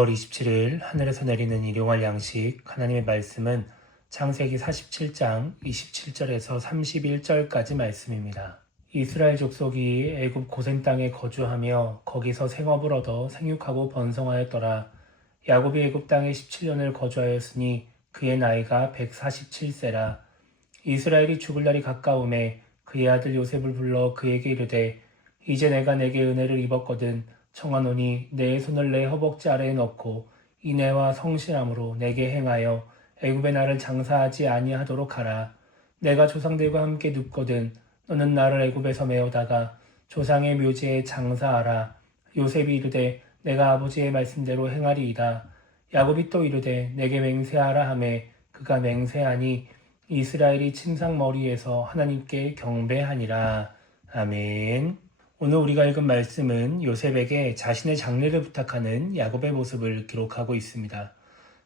9월 27일 하늘에서 내리는 일용할 양식 하나님의 말씀은 창세기 47장 27절에서 31절까지 말씀입니다. 이스라엘 족속이 애굽 고센 땅에 거주하며 거기서 생업을 얻어 생육하고 번성하였더라. 야곱이 애굽 땅에 17년을 거주하였으니 그의 나이가 147세라. 이스라엘이 죽을 날이 가까우매 그의 아들 요셉을 불러 그에게 이르되 이제 내가 내게 은혜를 입었거든 청하노니 내 손을 내 허벅지 아래에 넣고 인애와 성실함으로 내게 행하여 애굽에 나를 장사하지 아니하도록 하라. 내가 조상들과 함께 눕거든 너는 나를 애굽에서 메어다가 조상의 묘지에 장사하라. 요셉이 이르되 내가 아버지의 말씀대로 행하리이다. 야곱이 또 이르되 내게 맹세하라 하매 그가 맹세하니 이스라엘이 침상머리에서 하나님께 경배하니라. 아멘. 오늘 우리가 읽은 말씀은 요셉에게 자신의 장례를 부탁하는 야곱의 모습을 기록하고 있습니다.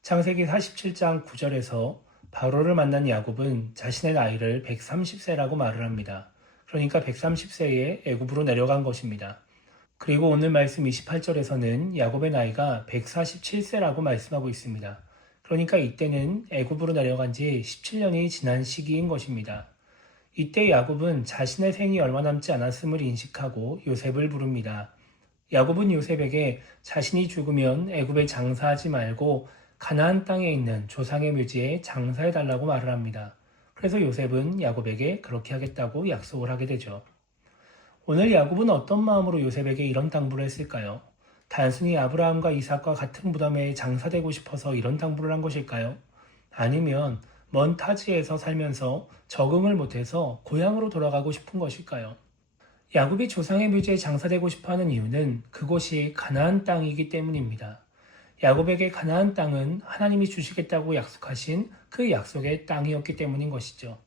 창세기 47장 9절에서 바로를 만난 야곱은 자신의 나이를 130세라고 말을 합니다. 그러니까 130세에 애굽으로 내려간 것입니다. 그리고 오늘 말씀 28절에서는 야곱의 나이가 147세라고 말씀하고 있습니다. 그러니까 이때는 애굽으로 내려간 지 17년이 지난 시기인 것입니다. 이때 야곱은 자신의 생이 얼마 남지 않았음을 인식하고 요셉을 부릅니다. 야곱은 요셉에게 자신이 죽으면 애굽에 장사하지 말고 가나안 땅에 있는 조상의 묘지에 장사해달라고 말을 합니다. 그래서 요셉은 야곱에게 그렇게 하겠다고 약속을 하게 되죠. 오늘 야곱은 어떤 마음으로 요셉에게 이런 당부를 했을까요? 단순히 아브라함과 이삭과 같은 무덤에 장사되고 싶어서 이런 당부를 한 것일까요? 아니면 먼 타지에서 살면서 적응을 못해서 고향으로 돌아가고 싶은 것일까요? 야곱이 조상의 묘지에 장사되고 싶어하는 이유는 그곳이 가나안 땅이기 때문입니다. 야곱에게 가나안 땅은 하나님이 주시겠다고 약속하신 그 약속의 땅이었기 때문인 것이죠.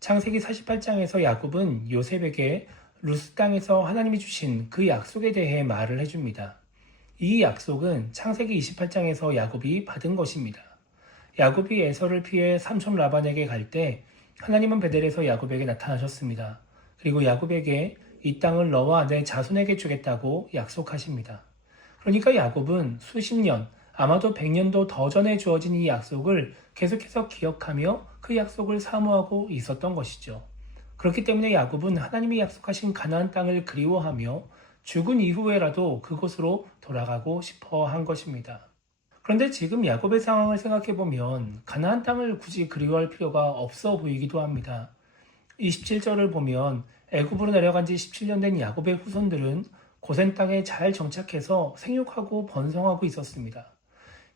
창세기 48장에서 야곱은 요셉에게 루스 땅에서 하나님이 주신 그 약속에 대해 말을 해줍니다. 이 약속은 창세기 28장에서 야곱이 받은 것입니다. 야곱이 에서를 피해 삼촌 라반에게 갈 때 하나님은 베델에서 야곱에게 나타나셨습니다. 그리고 야곱에게 이 땅을 너와 내 자손에게 주겠다고 약속하십니다. 그러니까 야곱은 수십 년, 아마도 100년도 더 전에 주어진 이 약속을 계속해서 기억하며 그 약속을 사모하고 있었던 것이죠. 그렇기 때문에 야곱은 하나님이 약속하신 가나안 땅을 그리워하며 죽은 이후에라도 그곳으로 돌아가고 싶어 한 것입니다. 그런데 지금 야곱의 상황을 생각해보면 가나안 땅을 굳이 그리워할 필요가 없어 보이기도 합니다. 27절을 보면 애굽으로 내려간 지 17년 된 야곱의 후손들은 고센 땅에 잘 정착해서 생육하고 번성하고 있었습니다.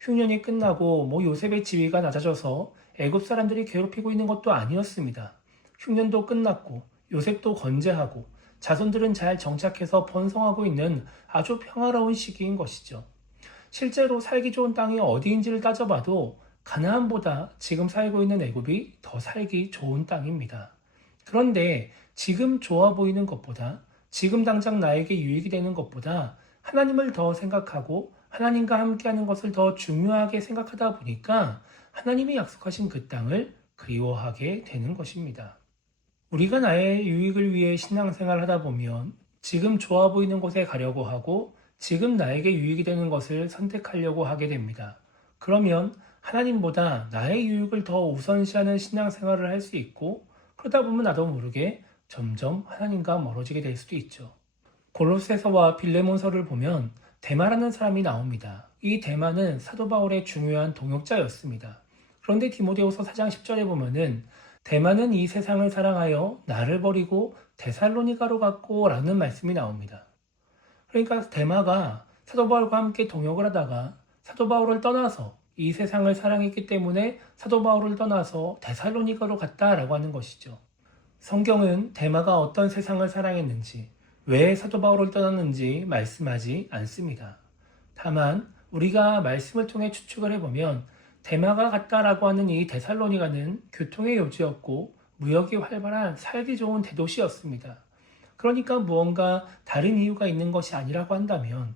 흉년이 끝나고 요셉의 지위가 낮아져서 애굽 사람들이 괴롭히고 있는 것도 아니었습니다. 흉년도 끝났고 요셉도 건재하고 자손들은 잘 정착해서 번성하고 있는 아주 평화로운 시기인 것이죠. 실제로 살기 좋은 땅이 어디인지를 따져봐도 가나안보다 지금 살고 있는 애굽이 더 살기 좋은 땅입니다. 그런데 지금 좋아 보이는 것보다 지금 당장 나에게 유익이 되는 것보다 하나님을 더 생각하고 하나님과 함께하는 것을 더 중요하게 생각하다 보니까 하나님이 약속하신 그 땅을 그리워하게 되는 것입니다. 우리가 나의 유익을 위해 신앙생활을 하다 보면 지금 좋아 보이는 곳에 가려고 하고 지금 나에게 유익이 되는 것을 선택하려고 하게 됩니다. 그러면 하나님보다 나의 유익을 더 우선시하는 신앙생활을 할 수 있고 그러다 보면 나도 모르게 점점 하나님과 멀어지게 될 수도 있죠. 골로새서와 빌레몬서를 보면 데마라는 사람이 나옵니다. 이 데마는 사도 바울의 중요한 동역자였습니다. 그런데 디모데후서 4장 10절에 보면은 데마는 이 세상을 사랑하여 나를 버리고 데살로니가로 갔고 라는 말씀이 나옵니다. 그러니까 데마가 사도 바울과 함께 동역을 하다가 사도 바울을 떠나서 이 세상을 사랑했기 때문에 사도 바울을 떠나서 데살로니가로 갔다라고 하는 것이죠. 성경은 데마가 어떤 세상을 사랑했는지, 왜 사도 바울을 떠났는지 말씀하지 않습니다. 다만 우리가 말씀을 통해 추측을 해보면 데마가 갔다라고 하는 이 데살로니가는 교통의 요지였고 무역이 활발한 살기 좋은 대도시였습니다. 그러니까 무언가 다른 이유가 있는 것이 아니라고 한다면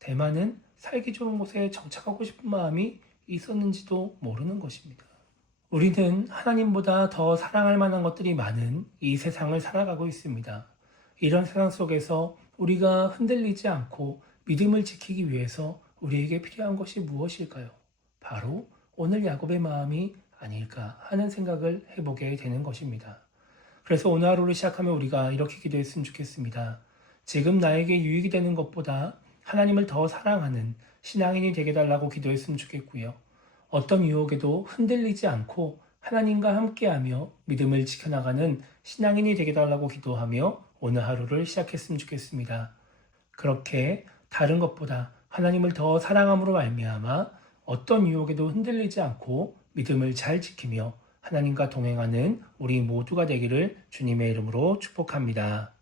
데마는 살기 좋은 곳에 정착하고 싶은 마음이 있었는지도 모르는 것입니다. 우리는 하나님보다 더 사랑할 만한 것들이 많은 이 세상을 살아가고 있습니다. 이런 세상 속에서 우리가 흔들리지 않고 믿음을 지키기 위해서 우리에게 필요한 것이 무엇일까요? 바로 오늘 야곱의 마음이 아닐까 하는 생각을 해보게 되는 것입니다. 그래서 오늘 하루를 시작하면 우리가 이렇게 기도했으면 좋겠습니다. 지금 나에게 유익이 되는 것보다 하나님을 더 사랑하는 신앙인이 되게 달라고 기도했으면 좋겠고요. 어떤 유혹에도 흔들리지 않고 하나님과 함께하며 믿음을 지켜나가는 신앙인이 되게 달라고 기도하며 오늘 하루를 시작했으면 좋겠습니다. 그렇게 다른 것보다 하나님을 더 사랑함으로 말미암아 어떤 유혹에도 흔들리지 않고 믿음을 잘 지키며 하나님과 동행하는 우리 모두가 되기를 주님의 이름으로 축복합니다.